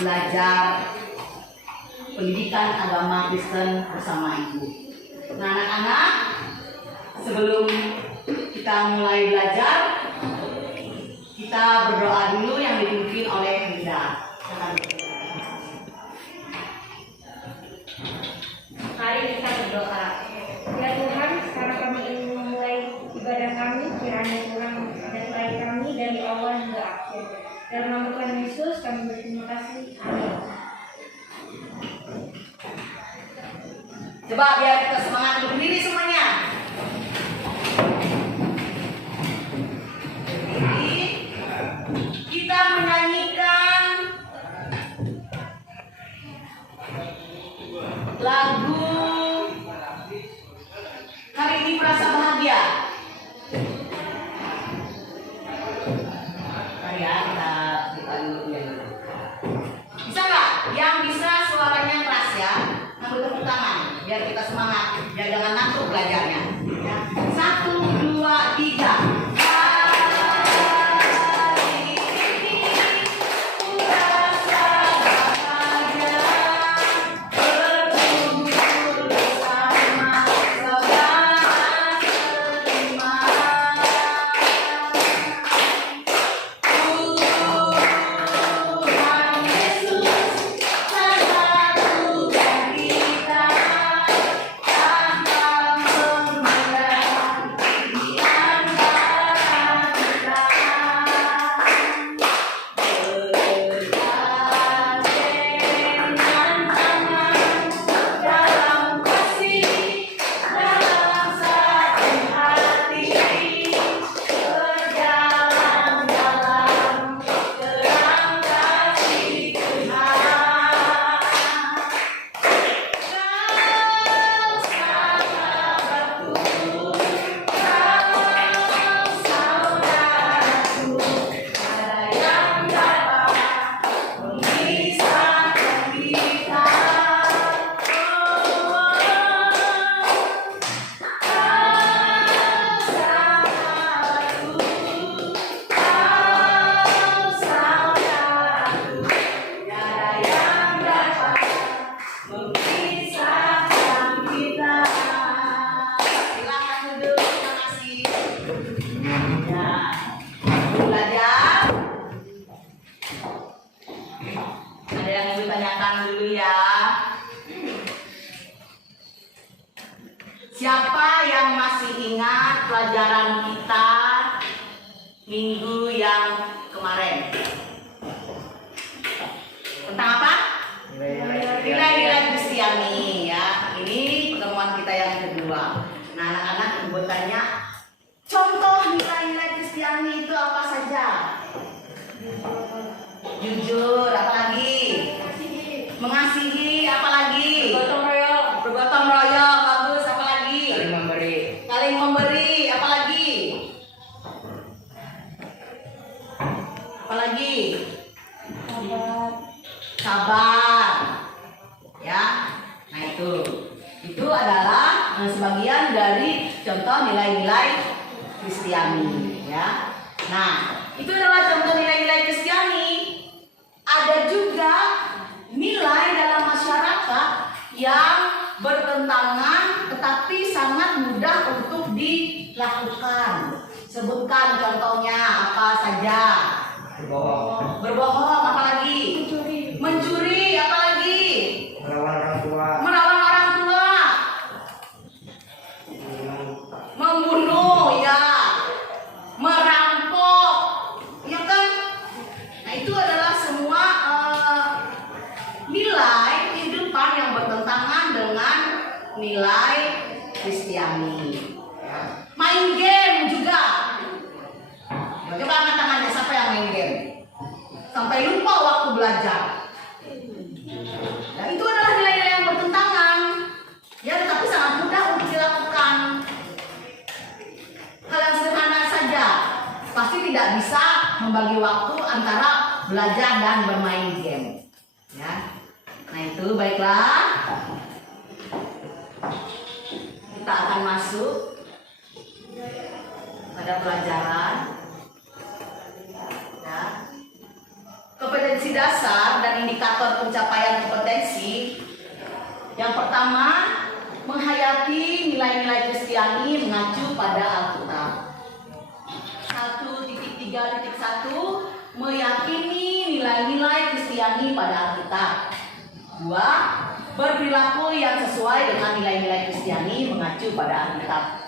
belajar pendidikan agama Kristen bersama Ibu. Nah, anak-anak, sebelum kita mulai belajar, kita berdoa dulu yang dipimpin oleh Linda. Mari kita berdoa. Ya Tuhan, sekarang kami ingin memulai ibadah kami, kiranya Tuhan menyertai kami dari awal hingga akhir. Dalam nama Tuhan Yesus kami berterima kasih. Amin. Coba biar kita semangat berdiri semuanya. Jadi kita menyanyikan lagu Hari Ini Merasa Bahagia. Mari ya, kita dulu ya. Bisa nggak? Yang bisa suaranya keras ya, ambil tepuk tangan biar kita semangat, biar jangan ngantuk belajarnya. Ya. 1, 2, 3. Siapa yang masih ingat pelajaran kita minggu yang kemarin? Tentang apa? Nilai-nilai Kristiani ya. Ini pertemuan kita yang kedua. Nah, anak-anak ibu tanya, contoh nilai-nilai Kristiani itu apa saja? Jujur, apa lagi? Mengasihi, apa lagi? Bergotong royong, bagus, apa lagi? Saling memberi, apa lagi? Apa lagi? Sabar. Ya. Nah, itu adalah sebagian dari contoh nilai-nilai Kristiani, ya. Nah, itu adalah contoh nilai-nilai Kristiani. Ada juga nilai dalam masyarakat yang bertentangan tetapi sangat mudah untuk dilakukan. Sebutkan contohnya apa saja. Berbohong, apa lagi? Mencuri, apa lagi? Melawan orang tua. Membunuh, ya. Merampok, ya kan? Nah, itu adalah semua nilai kehidupan yang bertentangan dengan nilai Kristiani. Main game juga. Coba angkat tangannya, siapa yang main game? Sampai lupa waktu belajar. Nah, itu adalah nilai-nilai yang bertentangan. Ya, tetapi sangat mudah untuk dilakukan. Hal yang sederhana saja. Pasti tidak bisa membagi waktu antara belajar dan bermain game. Ya. Nah, itu baiklah. Kita akan masuk pada pelajaran. Ya. Kompetensi dasar dan indikator pencapaian kompetensi. Yang pertama, menghayati nilai-nilai Kristiani mengacu pada Alkitab. 1.3.1 meyakini nilai-nilai Kristiani pada Alkitab. 2. Berperilaku yang sesuai dengan nilai-nilai Kristiani mengacu pada Alkitab.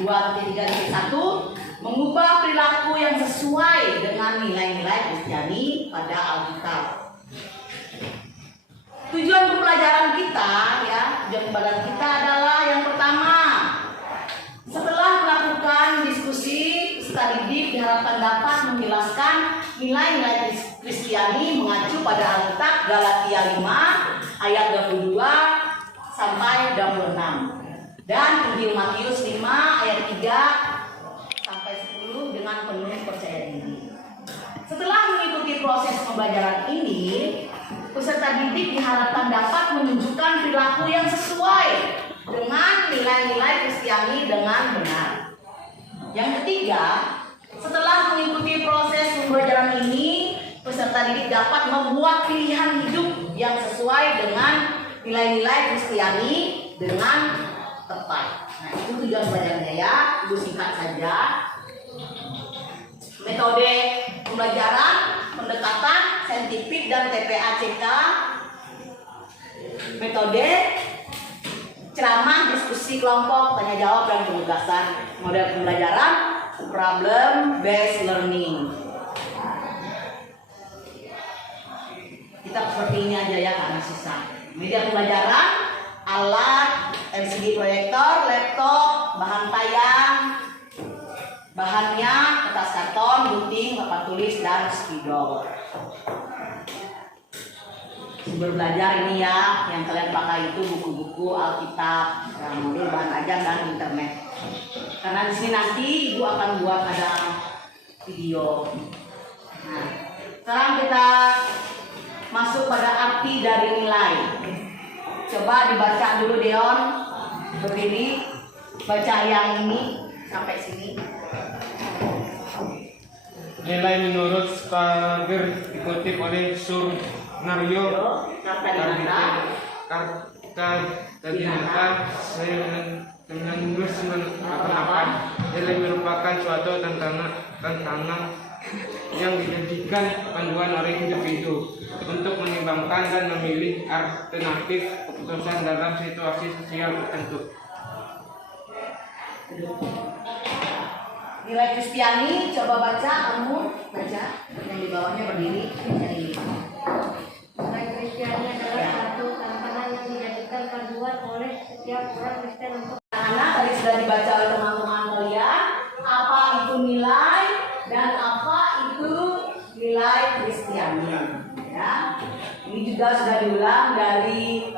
2.3.1 mengubah perilaku yang sesuai dengan nilai-nilai Kristiani pada Alkitab. Tujuan pembelajaran kita adalah yang pertama, setelah melakukan diskusi, peserta didik diharapkan dapat menjelaskan nilai-nilai Kristiani mengacu pada Alkitab Galatia 5 ayat 22 sampai 26 dan Injil Matius 5 ayat 3 sampai 10 dengan penuh percaya diri. Setelah mengikuti proses pembelajaran ini, peserta didik diharapkan dapat menunjukkan perilaku yang sesuai dengan nilai-nilai Kristiani dengan benar. Yang ketiga, setelah mengikuti proses pembelajaran ini, peserta didik dapat membuat pilihan hidup yang sesuai dengan nilai-nilai Kristiani dengan tepat. Nah, itu tujuan pembelajarannya ya. Ibu singkat saja. Metode pembelajaran, pendekatan, saintifik dan TPACK. Metode ceramah, diskusi kelompok, tanya jawab dan penugasan. Model pembelajaran problem based learning. Kita seperti ini aja ya karena susah. Media pembelajaran, alat, LCD proyektor, laptop, bahan tayang, bahannya kertas karton, gunting, papan tulis dan spidol. Sumber belajar ini ya, yang kalian pakai itu buku-buku Alkitab, modul bahan ajar dan internet. Karena di sini nanti ibu akan buat ada video. Nah, sekarang kita masuk pada arti dari nilai. Coba dibaca dulu Deon, berdiri, baca yang ini sampai sini. Nilai menurut Stager dikutip oleh Surnario Kartadinata saya menulis apa nilai merupakan suatu tantangan yang dijadikan panduan oleh individu untuk menimbangkan dan memilih alternatif keputusan dalam situasi sosial tertentu. Nilai Kristiani, coba baca, kamu baca yang di bawahnya berdiri. Nilai Kristiani adalah satu tantangan yang dijadikan panduan oleh setiap orang Kristen untuk Anak tadi sudah dibaca oleh teman-teman kalian. Apa itu nilai dan apa itu nilai Kristiani? Ya, ini juga sudah diulang dari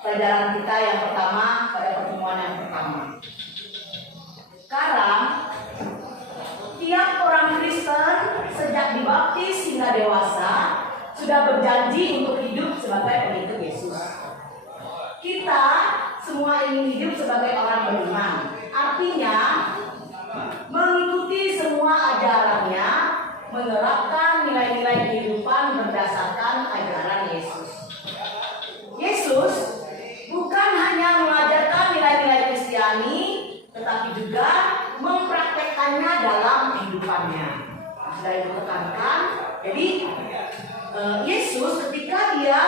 pelajaran kita yang pertama pada pertemuan yang pertama. Sekarang tiap orang Kristen sejak dibaptis hingga dewasa sudah berjanji untuk hidup sebagai pengikut Yesus. Kita semua ingin hidup sebagai orang beriman. Artinya mengikuti semua ajarannya, menerapkan nilai-nilai kehidupan berdasarkan ajaran Yesus. Yesus bukan hanya mengajarkan nilai-nilai Kristiani, tetapi juga mempraktekkannya dalam kehidupannya. Sudah ibu tekankan. Jadi Yesus ketika dia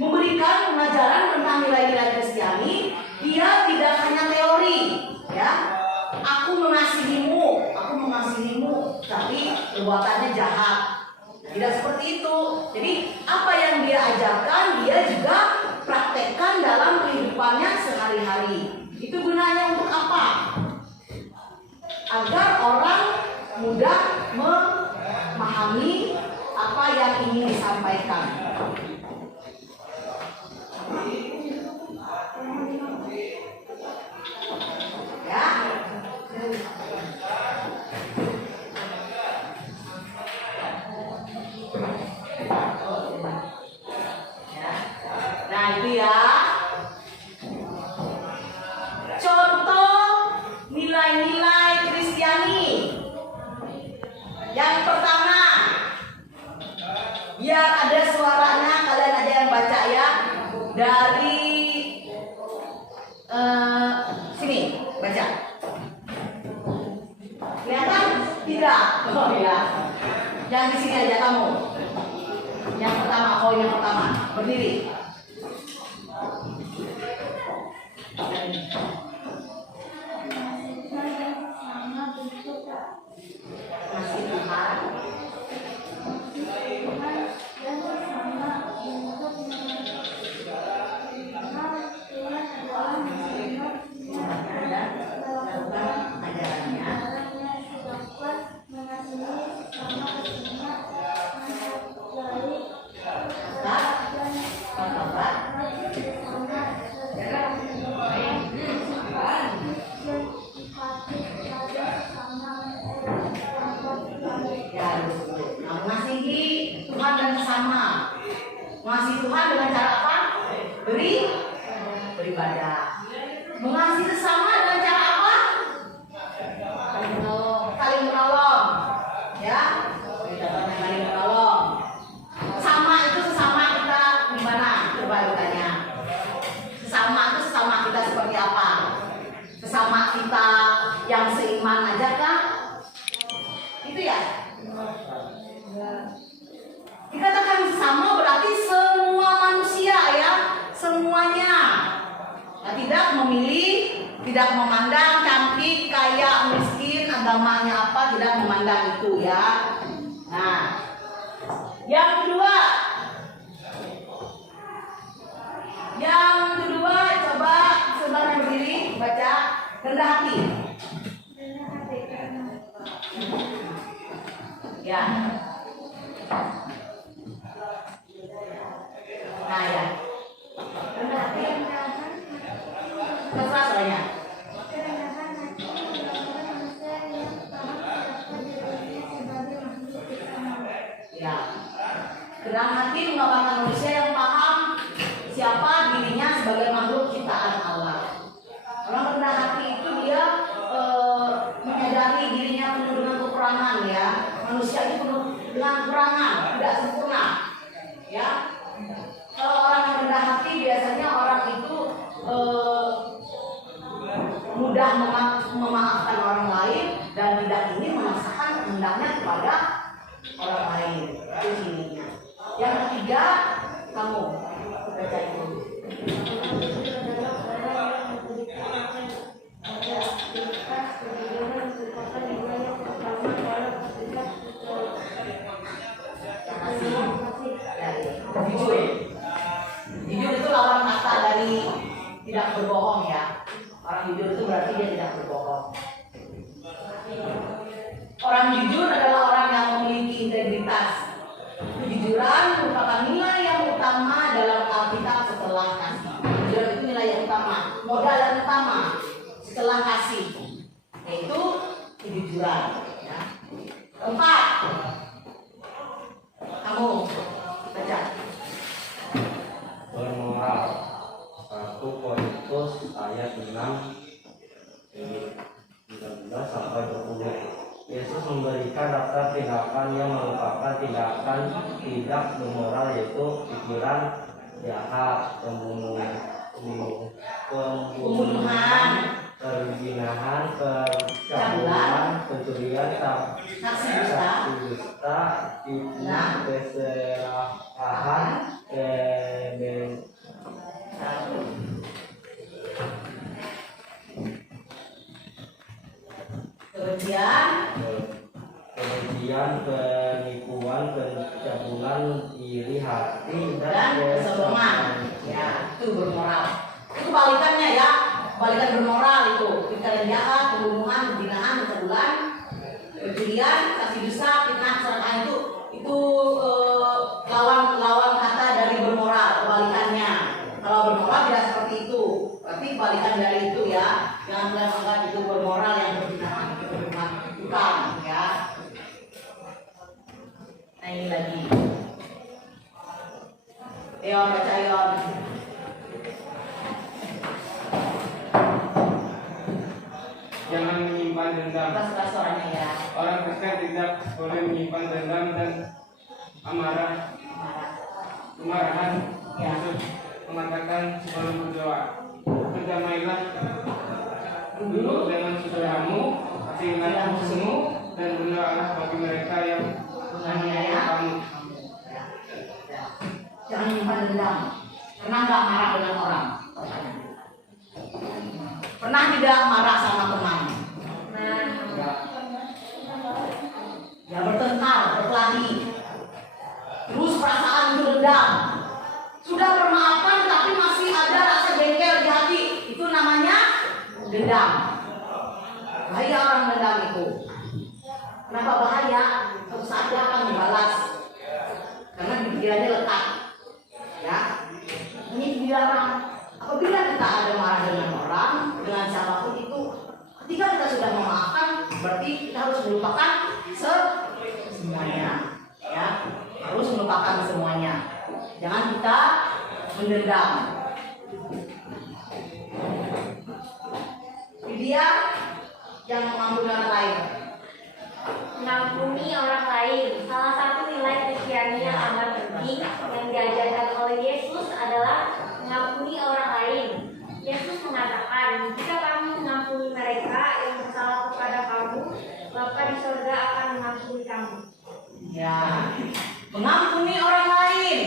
memberikan pengajaran tentang nilai-nilai Kristiani, dia tidak hanya teori, ya. Aku mengasihimu, tapi perbuatannya jahat. Tidak seperti itu. Jadi apa yang dia ajarkan, dia juga praktekkan dalam kehidupannya sehari-hari. Itu gunanya untuk apa? Agar orang mudah memahami apa yang ingin disampaikan. Ya. Nah itu ya. Contoh nilai-nilai Kristiani. Yang pertama, Biar ada suaranya, kalian aja yang baca ya. Dari sini, baca. Kelihatan? Tidak. Oh ya. Yang di sini aja kamu. Yang pertama, yang pertama. Berdiri. Masih Tuhan. Mengasihi Tuhan dan sesama. Mengasihi Tuhan dengan cara apa? Beribadah. Mengasihi sesama dengan cara apa? Saling menolong. Ya, kita saling menolong. Sesama itu sesama kita gimana? Coba ditanya. Sesama itu sesama kita seperti apa? Sesama kita yang seiman aja kah? Itu ya. Dikatakan sama berarti semua manusia ya, semuanya. Nah, tidak memilih, tidak memandang cantik, kaya, miskin, agamanya apa, tidak memandang itu ya. Nah, yang kedua coba sebenarnya berdiri, baca rendah hati. Ya. Nah ya. Rendah hati. Terserah soalnya. Ya. Rendah hati menggambarkan manusia yang paham siapa dirinya sebagai makhluk ciptaan Allah. Orang rendah hati itu dia menyadari dirinya penuh dengan kekurangan ya. Manusia itu penuh dengan kekurangan, tidak sempurna. Ya. Kalau orang yang rendah hati biasanya orang itu mudah memaafkan orang lain dan tidak ingin memaksakan kehendaknya kepada orang lain. Itu cirinya. Yang ketiga, kamu baca itu. Jujur itu lawan kata dari tidak berbohong ya. Orang jujur itu berarti dia tidak berbohong. Orang jujur adalah orang yang memiliki integritas. Kejujuran merupakan nilai yang utama dalam Alkitab setelah kasih. Jujur itu nilai yang utama, modal yang utama setelah kasih, yaitu kejujuran. Ya. Keempat, kamu baca. Bermoral 1 Korintus ayat 6 19 sampai 20. Yesus memberikan daftar tindakan yang merupakan tindakan tidak bermoral, yaitu pikiran jahat, pembunuhan, perzinahan, percabulan, pencurian, saksi dusta, fitnah, keserakahan, kebencian, penipuan, pencabulan, iri hati, dan kesombongan. Ya, itu bermoral. Itu balikannya ya. Balikan bermoral itu pikiran jahat, pembunuhan, perzinahan, pencabulan, pencurian, saksi dusta, fitnah, keserakahan itu lawan kata dari bermoral. Kebalikannya. Kalau bermoral tidak seperti itu. Berarti kebalikan dari itu ya. Jangan menganggap itu bermoral yang berzinahan, itu bukan ya. Nah ini lagi. Yon baca Yon. Jangan menyimpan dendam. Suara-suaranya ya. Orang Kristen tidak boleh menyimpan dendam dan amarah, Marah. kemarahan. Ya. Yesus mengatakan sebelum berdoa, berdamailah dulu dengan saudaramu, kasihilah musuhmu, dan berdoalah bagi mereka yang menganiaya kamu. Jangan menyimpan dendam. Pernah nggak marah dengan orang? Pernah tidak marah sama teman? Nah, Ya bertengkar, berkelahi. Terus perasaan itu dendam. Sudah bermaafkan tapi masih ada rasa jengkel di hati. Itu namanya dendam. Bahaya orang dendam itu. Kenapa bahaya? Suatu saat dia akan membalas. Karena di pikirannya letak. Ya, ini dilarang. Apabila kita ada marah dengan orang, dengan siapapun itu, ketika kita sudah memaafkan, berarti kita harus melupakan semuanya. Ya, harus melupakan semuanya. Jangan kita mendendam. Dia yang mengampuni orang lain. mengampuni orang lain. Salah satu nilai Kristiani yang amat penting yang diajarkan oleh Yesus adalah mengampuni orang lain. Yesus mengatakan, jika kamu mengampuni mereka yang bersalah kepada kamu, Bapa di surga akan mengampuni kamu. Ya, mengampuni orang lain.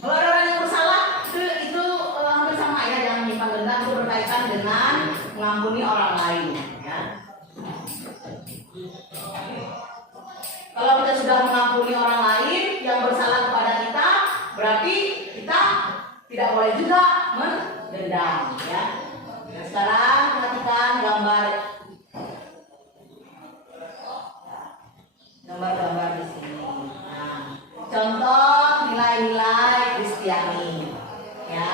Kalau ada orang yang bersalah, itu hampir sama ya. Jangan menyimpan dendam, itu berkaitan dengan mengampuni orang lain. Ya. Kalau kita sudah mengampuni orang lain yang bersalah kepada kita, berarti kita tidak boleh juga mendendam. Ya. Nah, sekarang perhatikan gambar-gambar di sini. Nah, contoh nilai-nilai Kristiani. Ya.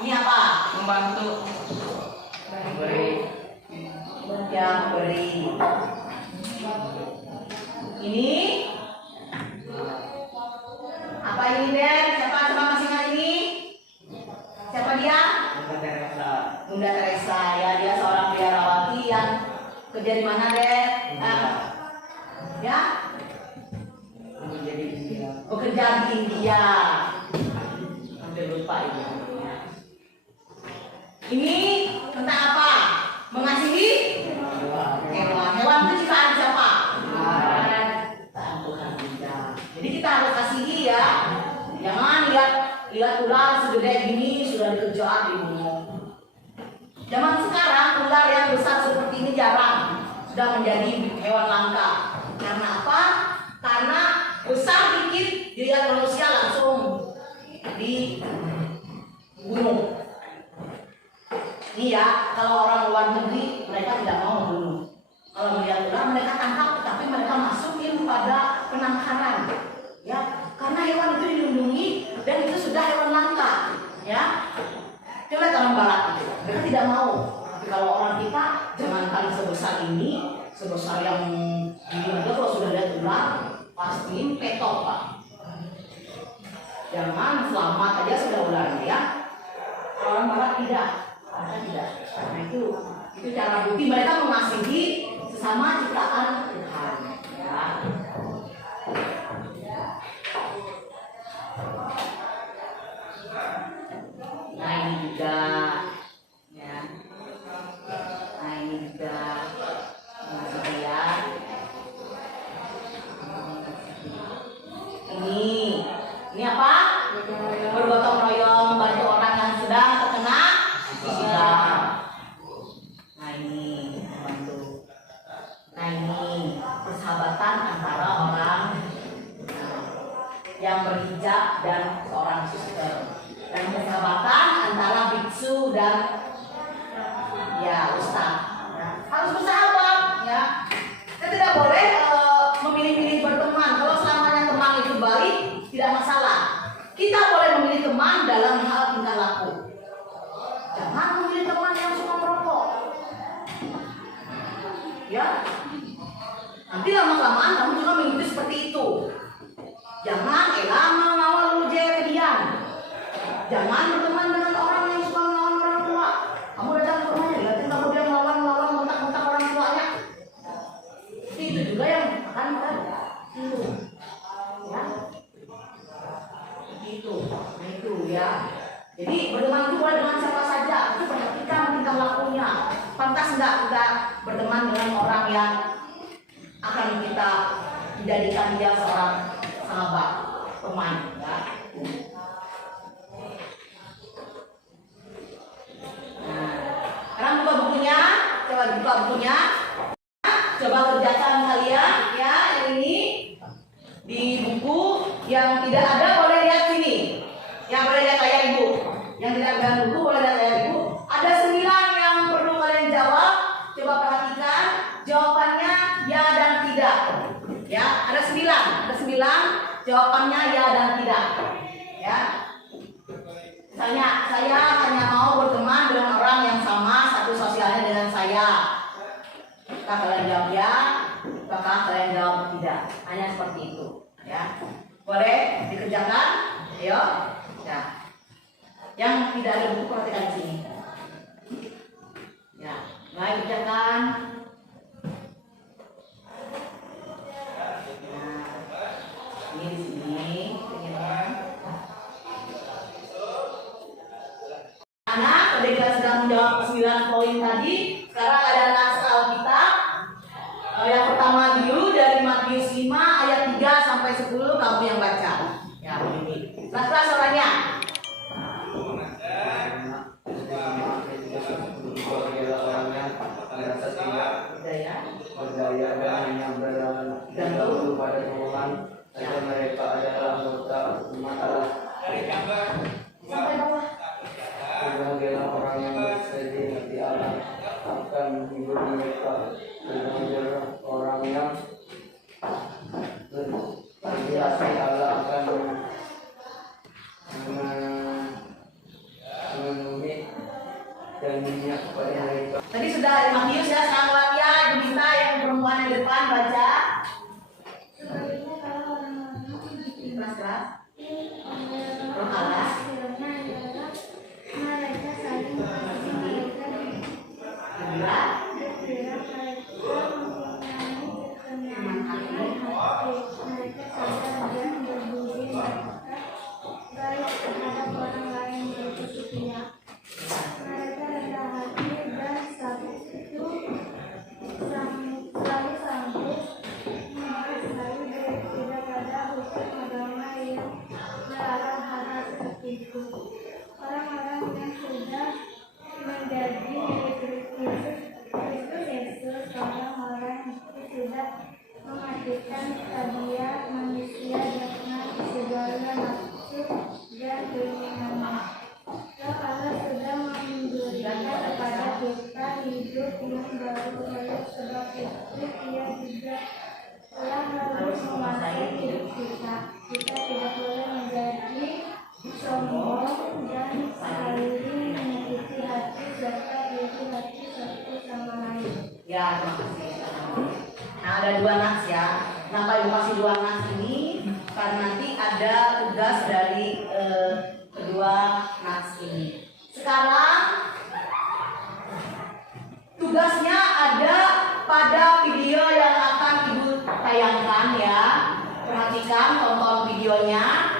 Ini apa? Membantu, memberi, Yang beri. Ini apa ini Den? Siapa masih ingat ini? Siapa dia? Bunda Teresa. Ya, dia seorang biarawati yang kerja di mana Den? Ya? Bekerja di India. Hampir lupa ini. Ini tentang apa? Mengasihi hewan. Hewan itu ciptaan siapa? Ciptaan Tuhan juga. Jadi kita harus kasihi ya. Jangan lihat ular segede gini sudah dikejar dibunuh. Zaman sekarang ular yang besar seperti ini jarang, sudah menjadi hewan langka. Karena apa? Karena besar dikit dilihat manusia langsung dibunuh. Ini ya, kalau orang luar negeri mereka tidak mau membunuh. Kalau melihat ular mereka tangkap, tapi mereka masukin pada penangkaran. Ya, karena hewan itu dilindungi dan itu sudah hewan langka. Ya, coba orang barat itu, mereka tidak mau. Tapi kalau orang kita, jangankan sebesar ini, sebesar yang ini aja kalau sudah lihat ular pasti petok Pak. Jangan selamat aja sudah ular ya. Orang barat tidak. Tidak. Nah itu cara bukti mereka mengasihi sesama ciptaan Tuhan. Ya. Nah ini juga, ya. Nah ini juga mengasihi ya. Ini apa? Bergotong royong bantu orang yang sedang terkena musibah. Nah ini membantu. Nah ini persahabatan antara orang yang berhijab dan seorang suster, dan persahabatan antara biksu dan ya ustaz. Nah, harus bersahabat ya. Kita tidak boleh memilih-milih berteman. Kalau selamanya teman itu baik tidak masalah. Kita boleh memilih teman dalam hal tingkah laku. Jangan memilih teman yang suka merokok. Ya. Nanti lama-lamaan kamu juga mengikuti seperti itu. Jangan lama ngawal lu jadian. Jangan berteman dengan orang yang suka ngelawan orang tua. Kamu datang ke rumahnya, lihatin kamu dia ngelawan, mentak-mentak orang tuanya. Itu juga yang akan menjadikan dia seorang sahabat, teman, ya. Nah, sekarang buka bukunya, coba buka bukunya, coba kerjakan kalian, ya. Ini di buku yang tidak ada boleh lihat sini, yang boleh lihat layar ibu, yang tidak ada buku boleh lihat layar ibu. Ada 9 yang perlu kalian jawab. Coba perhatikan jawabannya ya dan tidak. Ya, ada 9 jawabannya ya dan tidak. Ya. Misalnya saya hanya mau berteman dengan orang yang sama satu sosialnya dengan saya. Apakah kalian jawab ya? Apakah kalian jawab tidak? Hanya seperti itu. Ya, boleh dikerjakan. Ayo. Ya. Yang tidak ada buku perhatikan di sini. Ya, mulai kerjakan. Nah, ini di sini. Anak, ketika sedang menjawab 9 poin tadi, sekarang ada naskah Alkitab. Yang pertama dulu dari Matius 5 ayat 3 sampai 10 kamu yang baca. Ya, begini. Kelas orangnya. Berdaya dan menyabarkan dan tahu pada Tuhan agar mereka adalah anggota umat Allah. Sampai bawah. Berbahagialah orang yang bersedih hati Allah akan menghibur mereka. Berbahagialah orang yang bersedih hati Allah akan memenuhi dan minyak kepada mereka. Tadi sudah ada Matius ya, sahabat ya. Ibu minta yang perempuan yang depan baca. Sebaliknya kalau orang-orang Kelas. Roh Allah. mereka saling mengasihi, mereka Kedua. berkira, mereka mempunyai kenyamanan hati, mereka sabar dan berbudi, mereka baik terhadap orang lain, yaitu setia. Mereka rendah hati dan sabar itu selalu sanggup menguasai diri, tidak ada hukum agama yang melarang hal seperti itu. Orang-orang yang sudah menjadi milik Kristus Yesus, orang-orang itu sudah mematikan tabiat manusia dengan segala nafsu dan keinginannya. Roh Allah sudah memberikan kepada kita hidup yang baru, oleh sebab itu Ia juga telah harus menguasai hidup kita. Kita tidak boleh menjadi sombong dan saling menyakiti hati serta iri hati satu sama lain. Ya, terima kasih. Nah, ada 2 nats ya. Kenapa ibu kasih 2 nats ini? Karena nanti ada tugas dari kedua nats ini. Sekarang tugasnya ada pada video yang akan ibu tayangkan ya. Perhatikan, tonton videonya.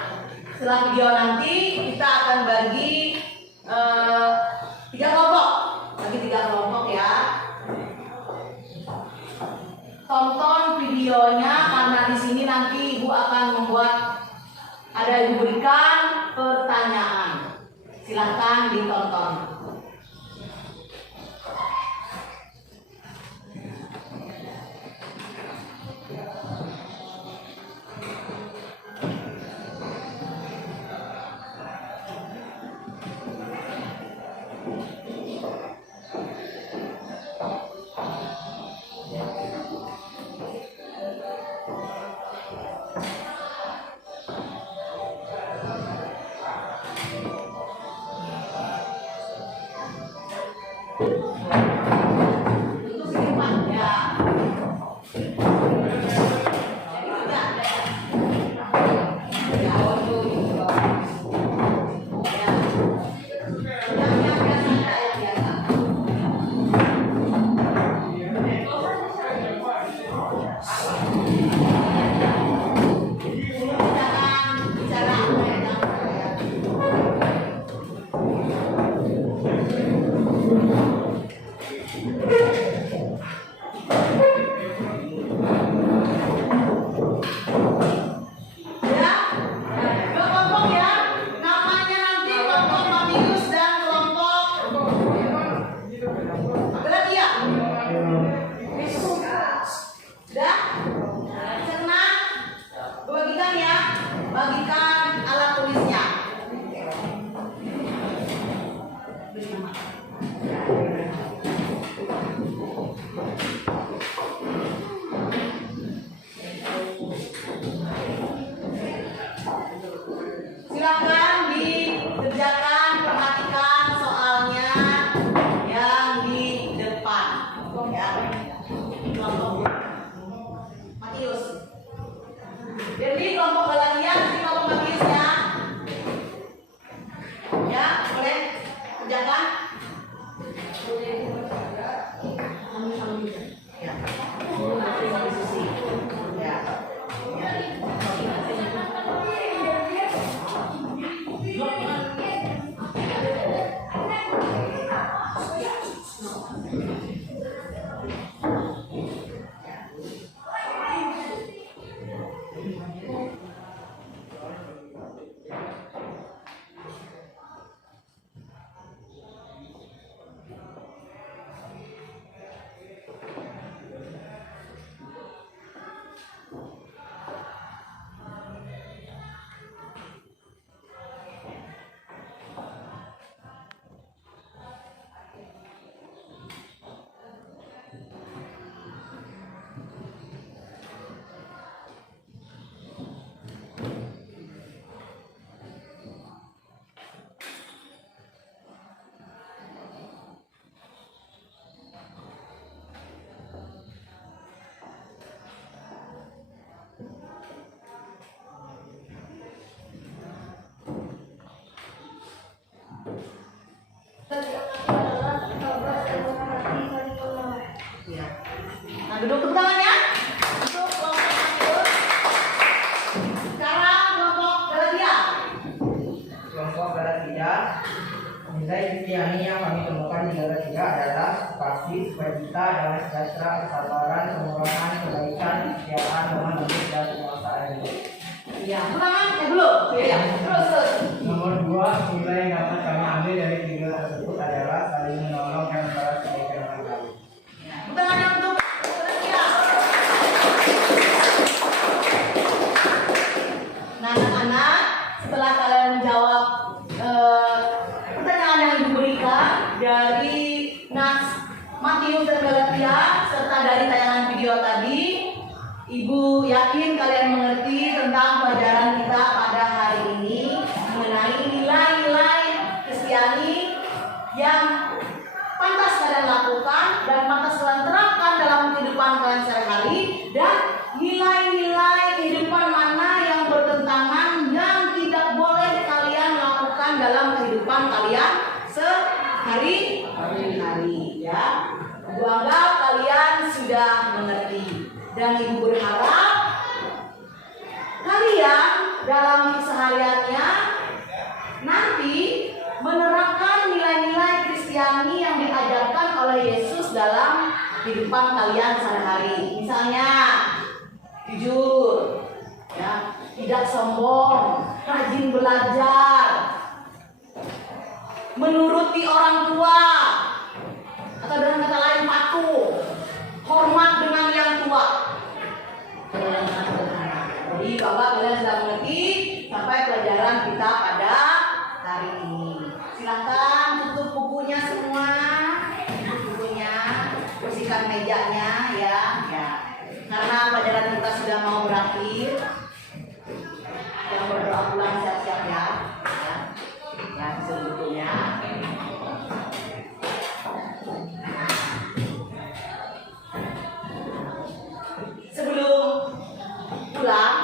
Setelah video nanti kita akan bagi 3 kelompok. Bagi 3 kelompok ya. Tonton videonya karena di sini nanti ibu akan membuat ibu berikan pertanyaan. Silakan ditonton. duduk tepuk tangannya. Untuk kelompok Matius. Sekarang kelompok Galatia. Kelompok Galatia, nilai Kristiani yang kami temukan di Galatia adalah kasih, sukacita, damai sejahtera, kesabaran, kemurahan, kebaikan, kesetiaan, lemah lembut, dan penguasaan hidup. Ya, tepuk tangan. Dulu. Ya, terus. Nomor 2, nilai yang dapat kami ambil dari video tersebut adalah saling menolong dan membalas kebaikan orang lain. Ya, tepuk tangannya untuk Galatia. Nah, anak-anak, setelah kalian menjawab pertanyaan yang Ibu berikan dari Matius dan Galatia serta dari tayangan video tadi, Ibu yakin kalian mengerti tentang pelajaran kita pada hari ini mengenai nilai-nilai Kristiani yang pantas kalian lakukan dan pantas kalian terapkan dalam kehidupan kalian sehari-hari, dan nilai-nilai kehidupan mana yang bertentangan yang tidak boleh kalian lakukan dalam kehidupan kalian sehari-hari, ya. Ibu anggap kalian sudah mengerti, dan Ibu berharap kalian dalam kesehariannya nanti menerapkan nilai-nilai Kristiani yang diajarkan oleh Yesus dalam kehidupan kalian sehari-hari. Misalnya jujur, ya, tidak sombong, rajin belajar, menuruti orang tua, atau dengan kata lain patuh, hormat dengan yang tua. Jadi Bapak kalian sudah mengerti sampai pelajaran kita pada hari ini. Silakan tutup bukunya semua, tutup bukunya, bersihkan mejanya, ya. Karena pelajaran kita sudah mau berakhir. Yang berdoa pulang siap-siap, ya. Ya, sebetulnya. Sebelum pulang,